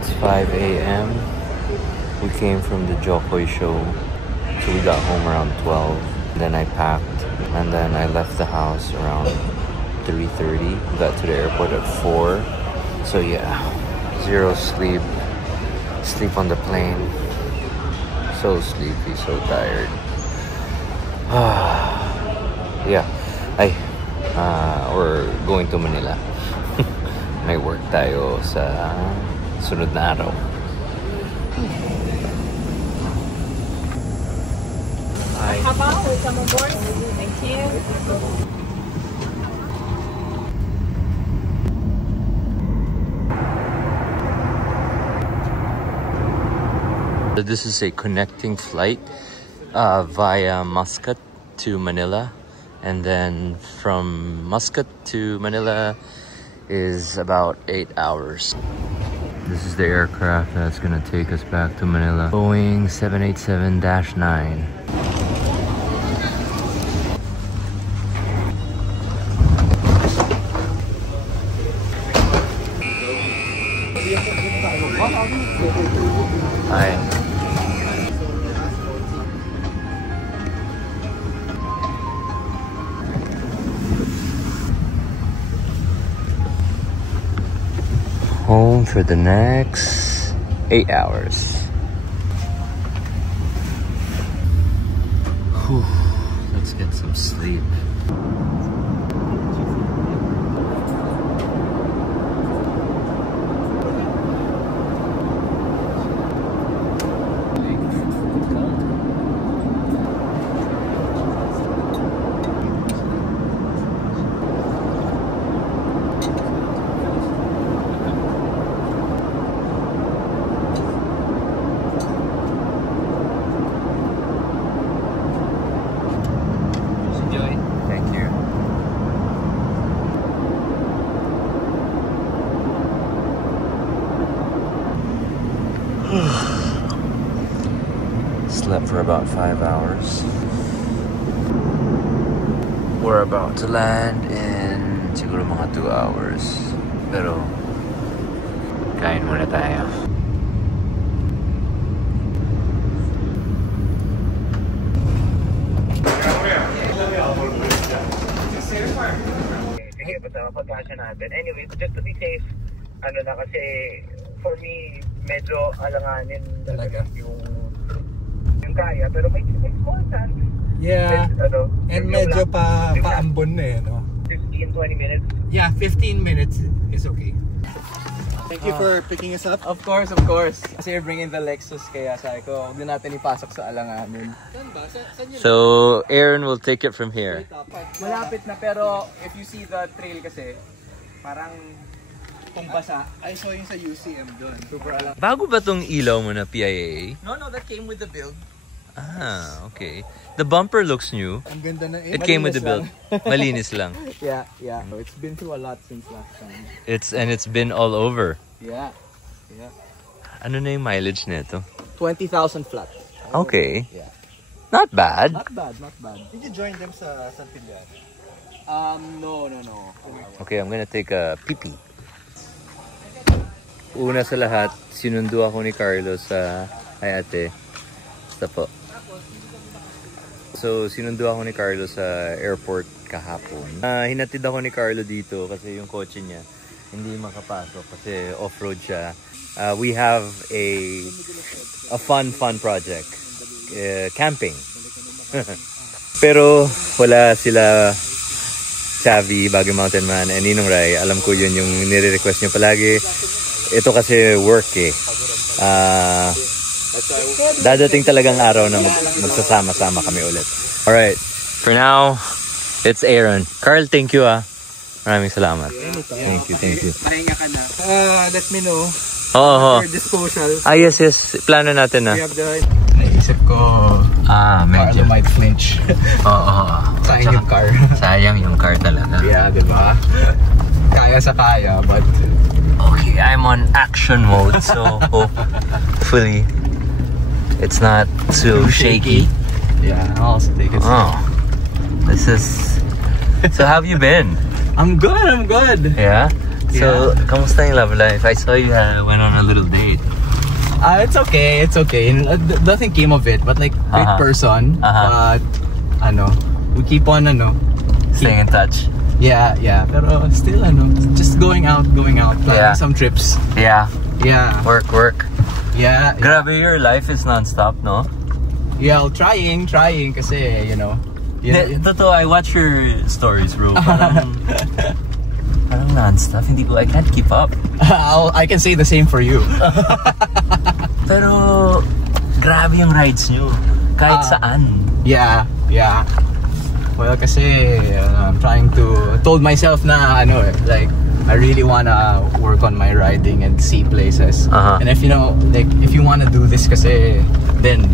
It's 5 a.m. We came from the Jokoy show, so we got home around 12. Then I packed, and then I left the house around 3:30. Got to the airport at 4. So yeah, zero sleep. Sleep on the plane. So sleepy, so tired. Yeah, we're going to Manila. May work tayo sa sunod na araw. Welcome aboard. Thank you. This is a connecting flight via Muscat to Manila, and then from Muscat to Manila is about 8 hours. This is the aircraft that's gonna take us back to Manila. Boeing 787-9. Hi. Home for the next 8 hours. Whew. Let's get some sleep. Slept for about 5 hours. We're about to land in siguro mga 2 hours. Pero kain muna tayo. Pagkasya natin. Anyway, just to be safe, ano na kasi, for me, medyo alanganin talaga yung kaya. Pero may small chance. Yeah. And medyo paambon na eh, no? 15-20 minutes. Yeah, 15 minutes is okay. Thank you for picking us up. Of course, of course. Kasi you're bringing the Lexus, kaya sabi ko, huwag na natin ipasok sa alanganin. So Aaron will take it from here. Malapit na, pero if you see the trail kasi, parang kung basa. I saw yung sa UCM doon. Super alang. Bago ba tong ilaw mo na PIA? No, that came with the build. Ah, okay. The bumper looks new. Ang ganda na eh. It came with the build. Malinis lang. Yeah. So it's been through a lot since last time. It's been all over. Yeah. Ano na yung mileage nito? 20,000 flat. Okay. Yeah. Not bad. Not bad. Did you join them sa San Pilar? No. Okay, I'm gonna take a pee-pee. Una sa lahat, sinundo ako ni Carlos sa ate. Po. So, sinundo ako ni Carlo sa airport kahapon. Hinatid ako ni Carlo dito kasi yung kotse niya hindi makapasok kasi off-road siya. We have a fun project. Camping. Pero wala sila Savvy, Baguio Mountain Man, and Ninong Rai. Alam ko yun yung nire-request niyo palagi. Ito kasi work eh. Dadating talagang araw na magsasama-sama kami ulit. Alright, for now, it's Aaron. Carl, thank you Maraming salamat. Thank you. Pahinga ka na. Let me know. Oo. Disposal. Yes. Plano natin na. We have the... Naisip ko, medyo. might flinch. Oo. Sayang yung car. Sayang yung car talaga. Yeah, diba? Kaya sa kaya, but... Okay, I'm on action mode, so hopefully it's not too shaky. Yeah, I'll also take it. Oh, this is... So how have you been? I'm good. Yeah? So, kamusta yung love life? I saw you went on a little date. It's okay. It's okay. Nothing came of it, but like great person. But we keep on Staying in touch. Yeah. Pero still just going out, planning some trips. Yeah. Work. Yeah. Grabe, your life is non-stop, no? Yeah, well, trying kasi, Totoo, I watch your stories, bro. Parang non-stop. I can't keep up. I can say the same for you. Pero, grabe yung rides nyo. Kahit saan. Yeah. Well, kasi I'm told myself na I really wanna work on my riding and see places. And if if you wanna do this kasi, then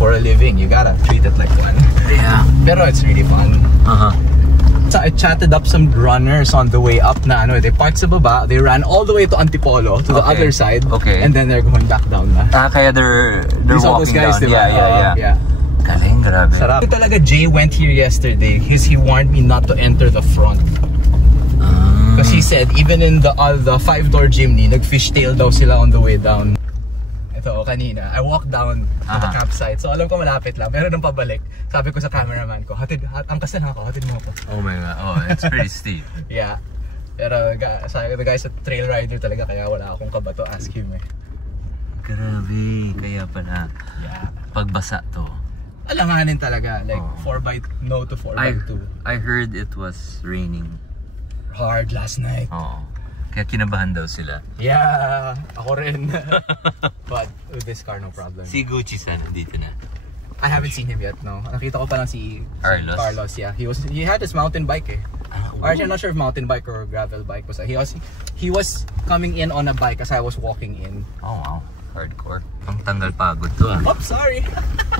for a living, you gotta treat it like one. Yeah. Pero it's really fun. So I chatted up some runners on the way up na they parked sa baba, they ran all the way to Antipolo, to the other side. Okay. And then they're going back down na. Kaya they're walking guys, down. Diba? Yeah. Galing, grabe. Sarap. Talaga, Jay went here yesterday because he warned me not to enter the front. Because he said, even in the 5-door Jimny, nag-fishtail daw sila on the way down. Ito, kanina, I walked down to the campsite. So alam ko malapit lang, pero nung pabalik, sabi ko sa cameraman ko, angkas na ako, hatid mo ako. Oh my God, it's pretty steep. Yeah. Pero the guy's a trail rider talaga, kaya wala akong kaba to ask him eh. Grabe, kaya pala. Yeah. Pagbasa to. Alanganin talaga, like 4x2 to 4x2. I heard it was raining. Hard last night. Kaya kinabahan daw sila. Yeah, ako rin. But with this car, no problem. Si Gucci-san, dito na. I haven't seen him yet, no. Nakita ko pa lang si Carlos, yeah. He had his mountain bike eh. Or actually, I'm not sure if mountain bike or gravel bike was. He was coming in on a bike as I was walking in. Oh wow, hardcore. Ang tanggal pagod to ah. Oh, sorry.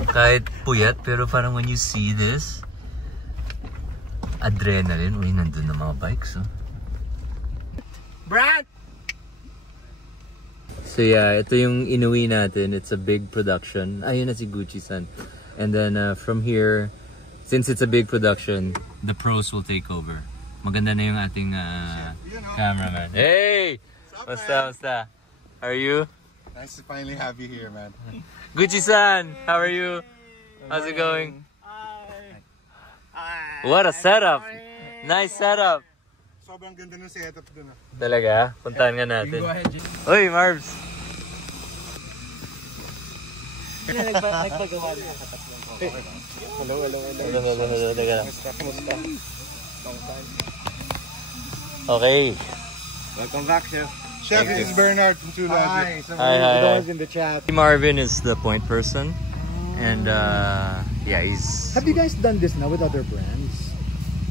Kahit puyat, pero parang when you see this, adrenaline, nandun na mga bikes oh. Brad! So yeah, ito yung inuwi natin. It's a big production. Ayun na si Gucci-san. And then from here, since it's a big production, the pros will take over. Maganda na yung ating cameraman. Hey! Basta. How are you? Nice to finally have you here, man. Gucci-san, how are you? How's it going? Hi. What a setup! Nice setup! Sobrang ganda ng setup dun ah. Talaga? Puntahan nga natin. Go ahead, Jay. Uy, Marbs! Nagpagawa niya. Hello. Kamusta? Long time. Okay. Welcome back, Chef. Chef, this is Bernard from True Logic. Hi. in the chat. Marvin is the point person. And yeah, he's... Have you guys done this now with other brands?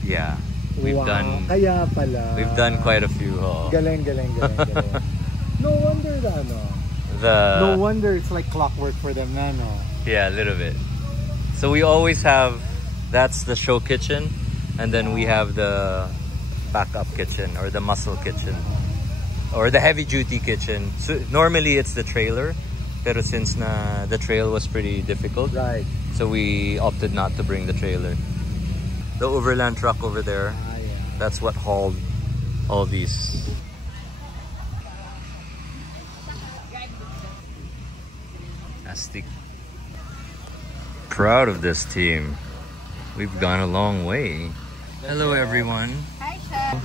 Yeah. We've done... Kaya pala. We've done quite a few. Galing. No wonder No wonder it's like clockwork for them na, no? Yeah, a little bit. So we always have... That's the show kitchen. And then we have the backup kitchen or the muscle kitchen. Or the heavy duty kitchen. So normally it's the trailer. Pero since the trail was pretty difficult. Right. So we opted not to bring the trailer. The overland truck over there, that's what hauled all these. Astig. Proud of this team. We've gone a long way. Hello everyone. Hi, Chef.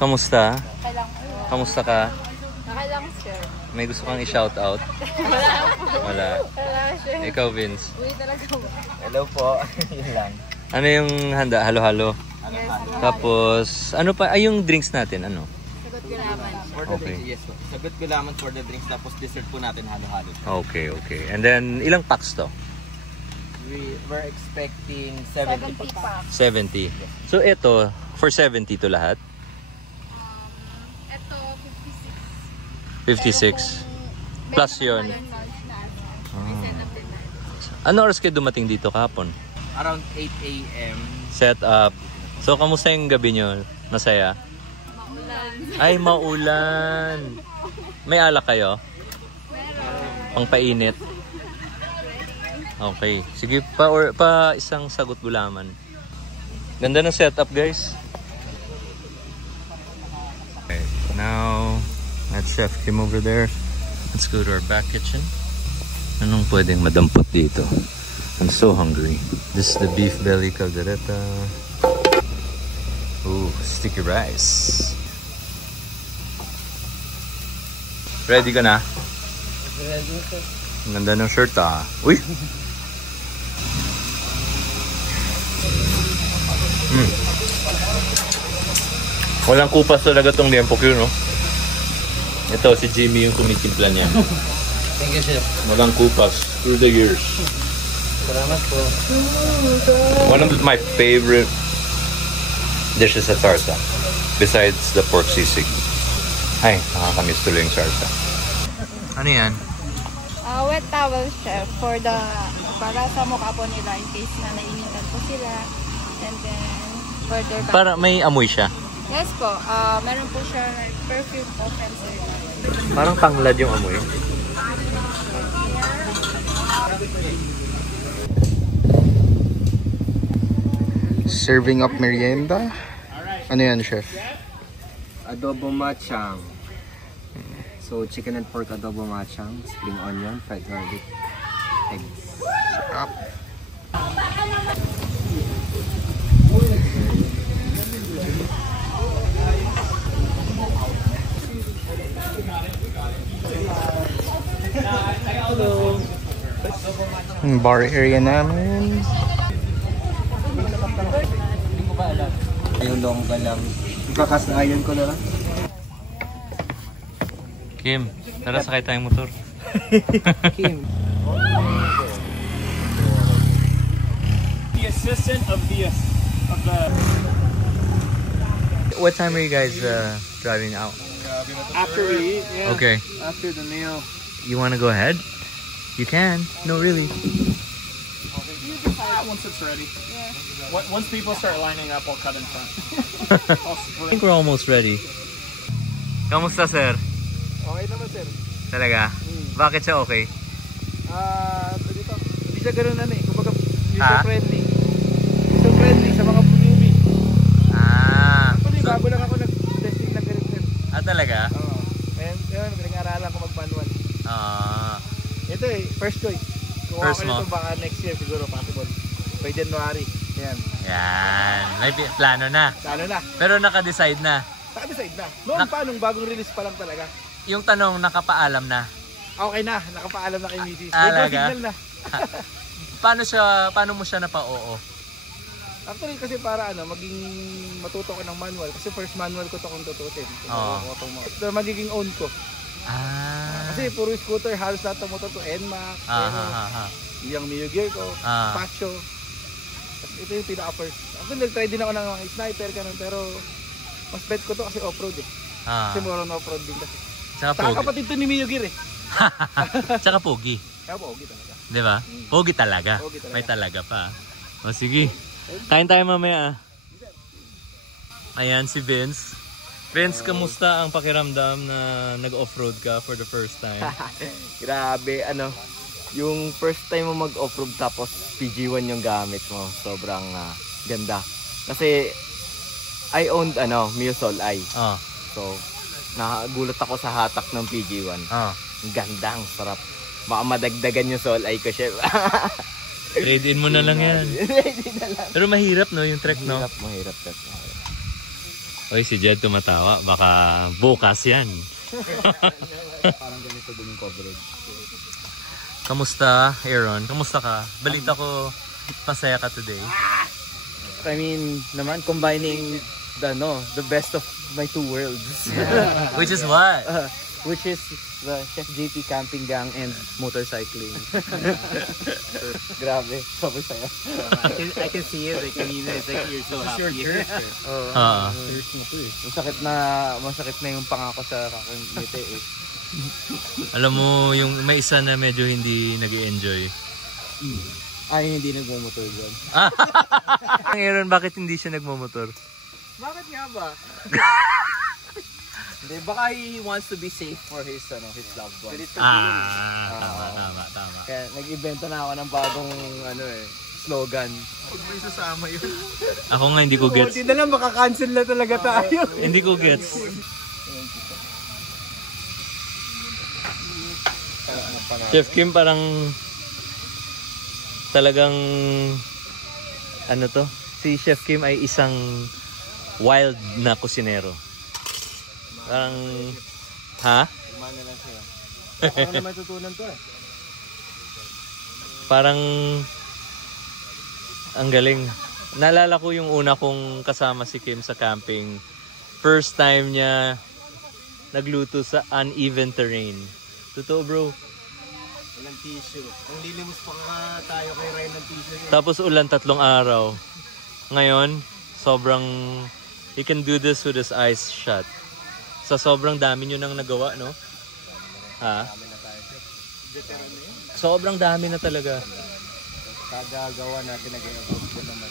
Kamusta? Okay lang po. Kamusta ka? Okay lang, sir. May gusto kang i-shout out? Wala. Chef. Ikaw, Vince. Uy, talaga po. Hello po. Yun lang. Ano yung handa? Halo-halo? Yes, Tapos, ano pa? Ay, yung drinks natin, ano? sagot gulaman. For the Okay. drinks, yes po. Sagot gulaman for the drinks, tapos dessert po natin halo-halo. Okay. And then, ilang packs to? We're expecting 70 pa. 70. So, ito, for 70 to lahat? Ito, 56. Plus yun. Ano oras kayo dumating dito kahapon? Around 8 a.m. Set up. So, kamusta yung gabi nyo? Masaya? Maulan. Ay, maulan. May alak kayo? Pangpainit? Okay. Sige, pa isang sagot gulaman. Ganda ng setup, guys. Okay. Now, that Chef Kim over there. Let's go to our back kitchen. Anong pwedeng madampot dito? I'm so hungry. This is the beef belly caldereta. Ooh, sticky rice. Ready ka na? Ang ganda ng shirt ah. Uy! Walang kupas talaga tong liempo Q, no? Ito, si Jimmy yung kumitimpla niya. Thank you, Chef. Walang kupas through the years. Salamat po. One of my favorite dishes sa sarsa, besides the pork sisig. Ay, nakakamiss tuloy yung sarsa. Ano yan? Wet towel, Chef, for the para sa mukha po nila in case na nainitan po sila. And then for their back. Para may amoy siya. Yes po. Meron po siya perfume po cleanser. Parang tanglad yung amoy. Serving up merienda. Ano yan, Chef? Adobo machang. So, chicken and pork adobo machang, spring onion, fried garlic, eggs. Sarap. Yung bar area namin. Yung longga lang. Ikakasayan ko na lang. Kim, tara sakay tayong motor. Kim. The assistant of the What time are you guys driving out? after we eat, yeah. Okay. After the meal. You want to go ahead? You can. No, really. Once it's ready. Yeah. Once people start lining up, I'll cut in front. I think we're almost ready. Kamusta, sir? Okay naman, sir. Talaga? Bakit siya okay? Dito, hindi siya ganun ano eh. Kumbaga, Ha? user-friendly. User-friendly sa mga newbie. Actually, So, bago lang ako nag-testing ng ganun, sir. talaga? Oo. Ngayon, pinag-aaralan ko mag-manual. Ito eh, first choice. Kung First ako mo? nito baka next year siguro possible. By January. Yan. Yan. May plano na. Lalo na. Pero naka-decide na. Naka-decide na. Noon pa, nung bagong release pa lang talaga. Yung tanong, nakapaalam na. Okay na, nakapaalam na kay Mrs. May Talaga? signal na. Paano mo siya napa-oo? Actually kasi para maging matuto ko ng manual. Kasi first manual ko to kung tutusin. So, magiging own ko. Kasi puro scooter, halos lahat ng motor to NMAX, yung Mio Gear ko, Pacho. Ito yung pinaka-first. Actually, nag-try din ako ng mga sniper ganun, pero mas bet ko to kasi off-road eh. Kasi moron off-road din kasi. Tsaka Saka pogi. kapatid to ni Mio Gear eh. Tsaka pogi. Kaya pogi talaga. Diba? Pogi talaga. Pogi talaga. May talaga pa. O sige. Kain tayo mamaya. Ayan si Vince. Vince, kamusta ang pakiramdam na nag-offroad ka for the first time? Grabe, yung first time mo mag-offroad tapos PG1 yung gamit mo, sobrang ganda. Kasi I owned Mio Sol-I. So, nakagulat ako sa hatak ng PG1. Ang ganda, ang sarap. Baka madagdagan yung Sol-I ko, chef. Trade in mo na lang yan. Pero mahirap no yung trek, no? Mahirap kasi. Oy, si Jed tumatawa. Baka bukas yan. Parang ganito din yung coverage. Kamusta, Aaron? Kamusta ka? Balita ko, masaya ka today. I mean, naman combining the best of my two worlds. Which is what? Which is the Chef JP camping gang and motorcycling. Grabe, sobrang saya. I can see it, like kanina, it's like you're so happy. Masakit na yung pangako sa kakangiti eh. Alam mo, yung may isa na medyo hindi nag-i-enjoy. Ay, hindi nagmumotor dyan. Ang Aaron, bakit hindi siya nagmumotor? Bakit nga ba? Hindi, baka he wants to be safe for his loved one. Tama. Kaya nag-ibenta na ako ng bagong slogan. Huwag mo isasama yun. Ako nga hindi ko gets. Hindi na lang, makakancel na talaga tayo. Hindi ko gets. Chef Kim parang talagang ano to? Si Chef Kim ay isang wild na kusinero. Parang ha? Kumana lang siya. Ako na may tutunan to eh. Parang ang galing. Naalala ko yung una kong kasama si Kim sa camping. First time niya nagluto sa uneven terrain. Totoo bro. Walang tissue. Ang lilimos pa nga tayo kay Ryan ng tissue. Tapos ulan 3 araw. Ngayon, sobrang he can do this with his eyes shut. Sa sobrang dami nyo nang nagawa, no? Ha? Sobrang dami na talaga. Kada gawa natin nag-i-evolve ko naman.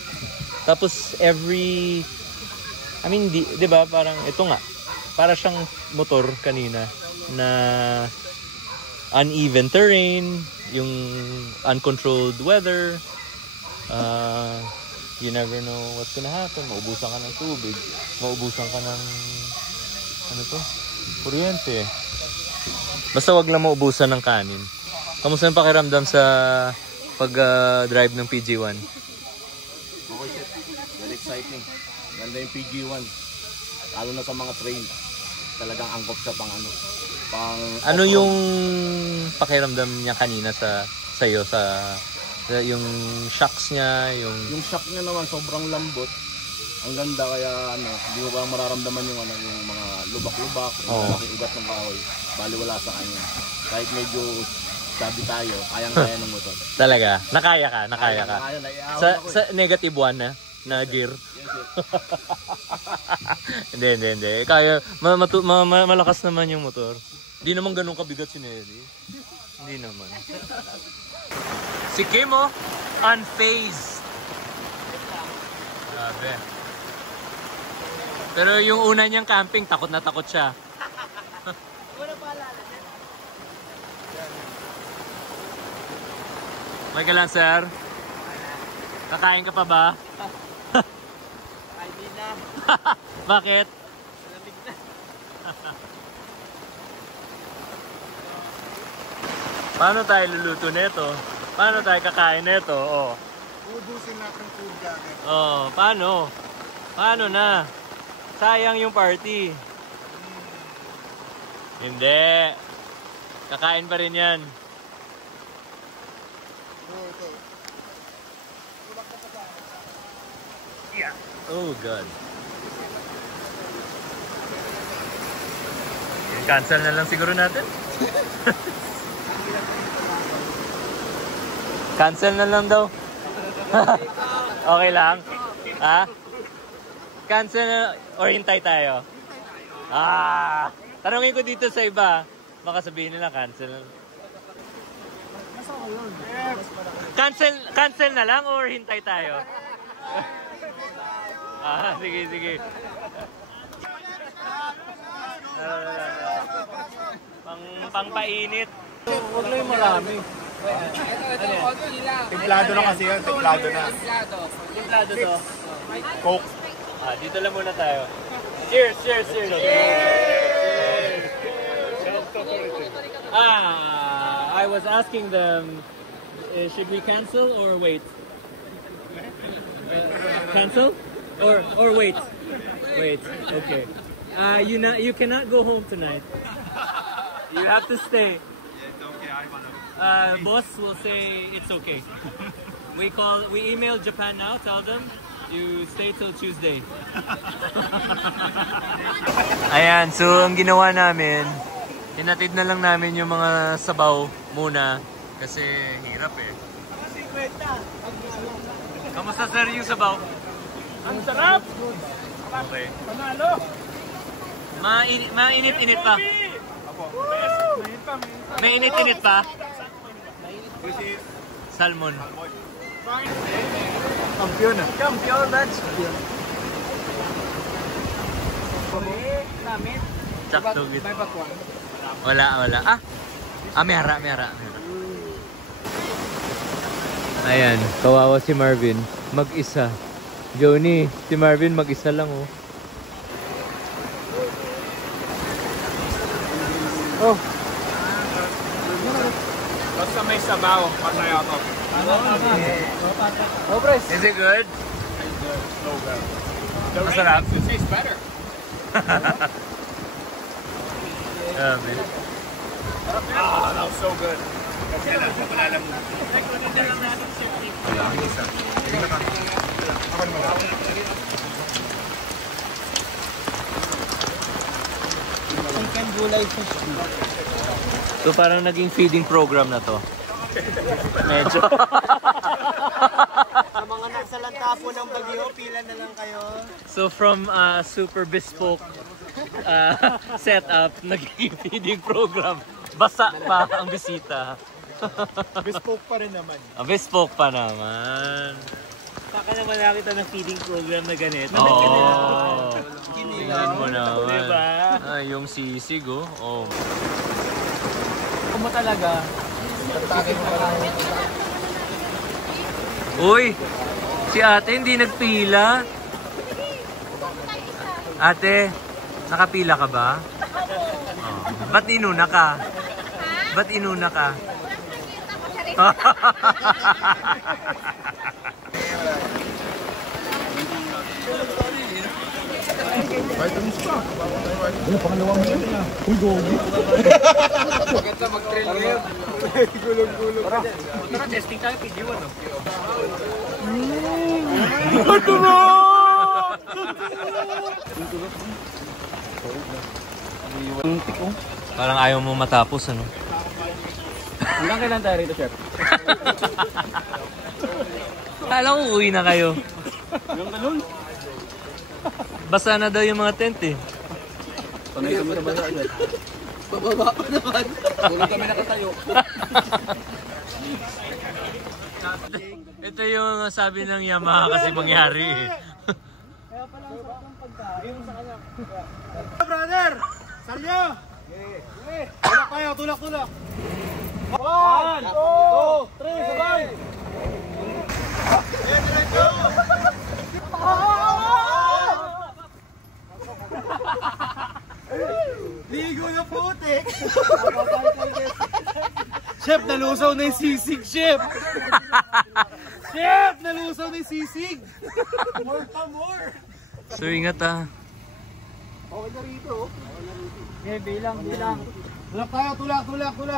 Tapos every I mean, di ba parang ito nga. Para siyang motor kanina na uneven terrain, yung uncontrolled weather. You never know what's gonna happen. Maubusan ka ng tubig. Maubusan ka ng ano to? Kuryente. Basta wag lang maubusan ng kanin. Kamusta yung pakiramdam sa pag-drive ng PG1? Okay, shit. Very exciting. Ganda yung PG1. Lalo na sa mga train. Talagang angkop sa pang ano. Ano yung pakiramdam niya kanina sa iyo sa yung shocks niya, yung shock niya naman sobrang lambot. Ang ganda kaya ano, hindi mo ba mararamdaman yung ano, yung mga lubak-lubak, yung ugat ng kahoy. Baliwala sa kanya. Kahit medyo sabi tayo, kayang-kaya ng motor. Talaga? Nakaya ka? Sa negative 1 na gear? Yes, yes. Hindi. Kaya, malakas naman yung motor. Hindi naman ganun kabigat si Nelly. Hindi naman. Si Kim unfazed. Grabe. Pero yung una niyang camping, takot na takot siya. May ka lang, sir? Kakain ka pa ba? Hindi na. Bakit? Malamig na. Paano tayo luluto nito? Paano tayo kakain nito? Oh. Ubusin natin food gamit. Oh, paano? Paano na? Sayang yung party. Hindi. Kakain pa rin yan. Ito. Oh God. Cancel na lang siguro natin. Cancel na lang daw. Okay lang? Ha? Cancel na or hintay tayo? Tanongin ko dito sa iba. Baka sabihin nila cancel. Cancel na lang or hintay tayo? Sige. Pangpainit. Huwag lang yung marami. Templado na kasi yan. Templado na. Templado to. Coke. Dito lang muna tayo. Cheers! I was asking them, should we cancel or wait? Cancel? Or wait? Wait, okay. You cannot go home tonight. You have to stay. Boss will say it's okay. We email Japan now, tell them you stay till Tuesday. Ayan, so ang ginawa namin, hinatid na lang namin yung mga sabaw muna kasi hirap eh. Kamusta sir yung sabaw? Ang sarap! Okay. Panalo! Mainit-init pa. May init-init pa? Salmon. Kampiyon na. Kampiyon, that's good. Chak tugit. May bakwan. Wala. May hara. Ayan, kawawa si Marvin. Mag-isa. Joni, si Marvin mag-isa lang oh. Oh. Basta may sabaw, masaya ako. Oh, Pres. Is it good? So good. The masarap? It tastes better. Yeah, man. Ah, that was so good. So parang naging feeding program na to. Medyo. Sa mga nagsalanta po ng Bagyo, pila na lang kayo. So from super bespoke setup, naging feeding program. Basa pa ang bisita. Bespoke pa rin naman. Bespoke pa naman. Saka naman nakita ng feeding program na ganito. Oo. Tingnan mo naman. Diba? Yung sisig, oh. Oh. Kung mo talaga, Uy! Si ate hindi nagpila. Ate, nakapila ka ba? Oh. Ba't inuna ka? Ba't inuna ka? Vitamins pa. Wala, pangalawang mo yun. Uy, gogi. Bakit na mag-trail ngayon? Gulong-gulong. tara, testing tayo, video ano? Parang ayaw mo matapos, ano? Hanggang kailan tayo rito, chef? Kala ko uwi na kayo. Yung ganun. Basa na daw yung mga tent eh. Panay kami na basa agad. Pababa pa naman. Tulog kami nakatayo. Ito yung sabi ng Yamaha kasi mangyari eh. Kaya pala ang sarap ng pagkain sa kanya. Brother! Salyo! Tulak tayo, tulak! 1, 2, 3, sabay! Let's go! Ligo na putik! Chef, nalusaw na yung sisig, Chef! Chef, nalusaw na yung sisig! More pa, more! So ingat ah. Okay na rito. Okay, bilang. Tulak tayo, tulak!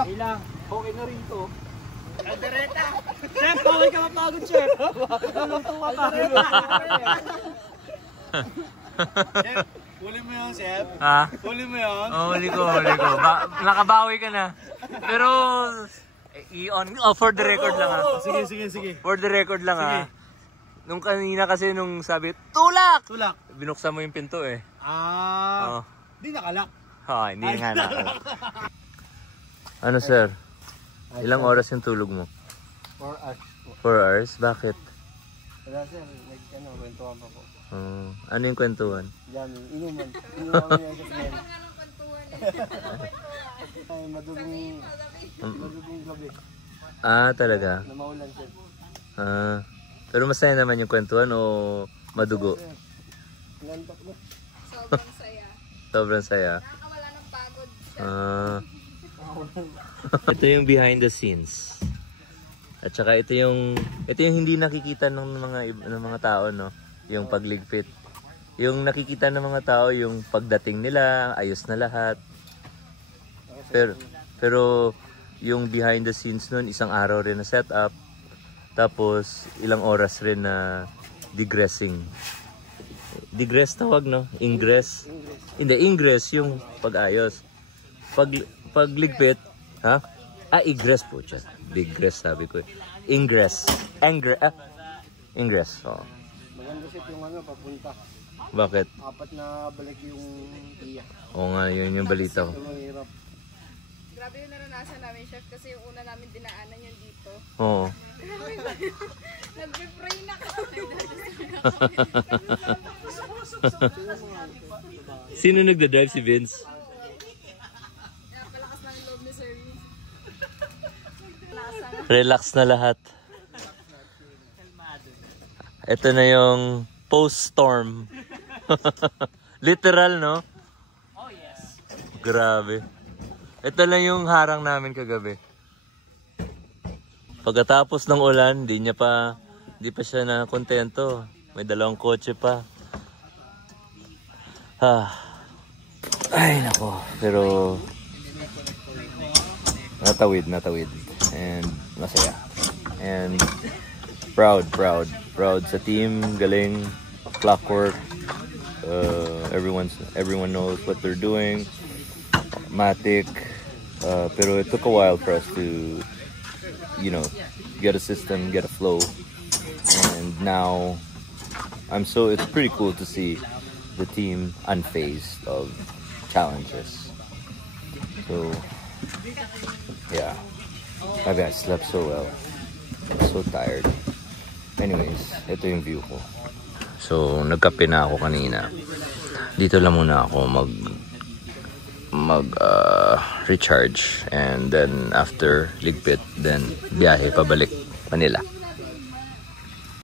Bilang. Okay na rito. Chef, bakit ka mapagod, chef? Nalutong ka pa. Chef, huli mo yun, Chef. Ha? Huli mo yun. Oh, huli ko. Nakabawi ka na. Pero for the record lang ah. Sige. For the record lang ah. Nung kanina kasi nung sabi, tulak! Tulak. Binuksan mo yung pinto eh. Ah. Oh. Di nakalak. Ha, hindi nga na. Ano sir? Ilang oras yung tulog mo? 4 hours. 4 hours? Bakit? Wala sir, kwentuhan pa po. Ano yung kwentuhan? Dami, inuman. Inuman niya sa siyan. Ay, madugong gabi. Ah, talaga? Na maulan sir. Ah, pero masaya naman yung kwentuhan o madugo? Nantok na. Sobrang saya. Sobrang saya. Nakakawala ng pagod. Ito yung behind the scenes. At saka ito yung hindi nakikita ng mga tao, no? Yung pagligpit. Yung nakikita ng mga tao yung pagdating nila, ayos na lahat. Pero yung behind the scenes nun, isang araw rin na setup. Tapos ilang oras rin na degressing. Degress tawag, no? Ingress. Hindi, ingress yung pag-ayos. Pagligpit, ha? Ingress po siya. Digress sabi ko. Ingress. Ingress. Oh. Maganda sip yung papunta. Bakit? 4 na balik yung iya. Oo nga, yun yung balita ko. Mahirap. Grabe yung naranasan namin, chef, kasi yung una namin dinaanan yun dito. Oo. Nag-pray na kami. Sino nagda-drive? Si Vince? Napalakas ng loob ni Sir. Relax na lahat. Ito na yung post-storm. Literal, no? Oh yes. Grabe. Ito lang yung harang namin kagabi. Pagkatapos ng ulan, di pa siya na kontento. May dalawang kotse pa. Ay nako, pero natawid and masaya. And proud sa team, galing, clockwork. Everyone knows what they're doing. Matic, pero it took a while for us to, get a system, get a flow, and now it's pretty cool to see the team unfazed of challenges. So yeah, I slept so well. I'm so tired. Anyways, ito yung view ko. So nagkape na ako kanina. Dito lang muna ako recharge, and then after ligpit, then biyahe pabalik Manila.